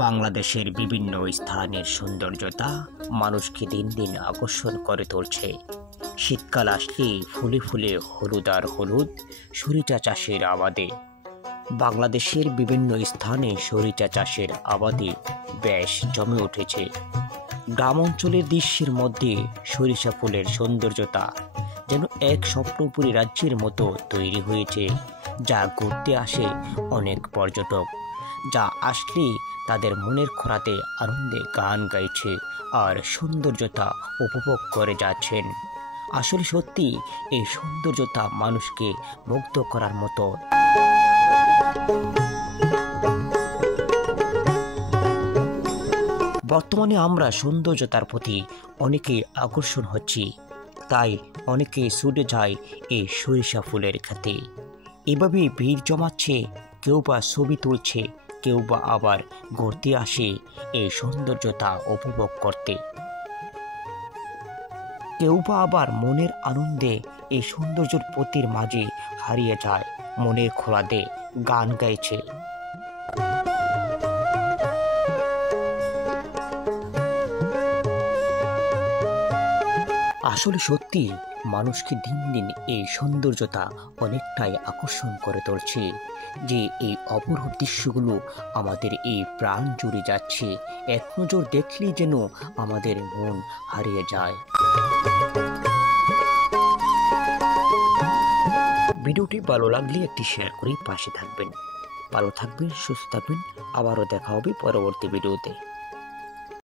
বাংলাদেশের বিভিন্ন স্থানের সৌন্দর্যতা মানুষকে দিন দিন আকর্ষণ করে তুলছে। শীতকাল আসলেই ফুলে ফুলে হলুদ আর হলুদ সরিষা চাষের আবাদে। বাংলাদেশের বিভিন্ন স্থানে সরিষা চাষের আবাদে বেশ জমে উঠেছে। গ্রাম অঞ্চলের দৃশ্যের মধ্যে সরিষা ফুলের সৌন্দর্যতা যেন এক স্বপ্নপুরী রাজ্যের মতো তৈরি হয়েছে, যা ঘুরতে আসে অনেক পর্যটক, যা আসলে তাদের মনের খোরাতে আনন্দে গান গাইছে আর সৌন্দর্যতা উপভোগ করে যাচ্ছেন। আসলে সত্যি এই সৌন্দর্যতা মানুষকে মুগ্ধ করার মতো। বর্তমানে আমরা সৌন্দর্যতার প্রতি অনেকেই আকর্ষণ হচ্ছি, তাই অনেকেই ছুটে যায় এই সরিষা ফুলের খেতে। এভাবেই ভিড় জমাচ্ছে, কেউ বা ছবি তুলছে, কেউ বা আবার ঘুরতে আসে এই সৌন্দর্যতা উপভোগ করতে। কেউ বা আবার মনের আনন্দে এই সৌন্দর্যের প্রতির মাঝে হারিয়ে যায়, মনের খোরাতে গান গাইছে। আসলে সত্যি মানুষকে দিন দিন এই সৌন্দর্যতা অনেকটাই আকর্ষণ করে তুলছে, যে এই অপরূপ দৃশ্যগুলো আমাদের এই প্রাণ জুড়ে যাচ্ছে। এক নজর দেখলেই যেন আমাদের মন হারিয়ে যায়। ভিডিওটি ভালো লাগলে একটি শেয়ার করে পাশে থাকবেন। ভালো থাকবেন, সুস্থ থাকবেন। আবারও দেখা হবে পরবর্তী ভিডিওতে।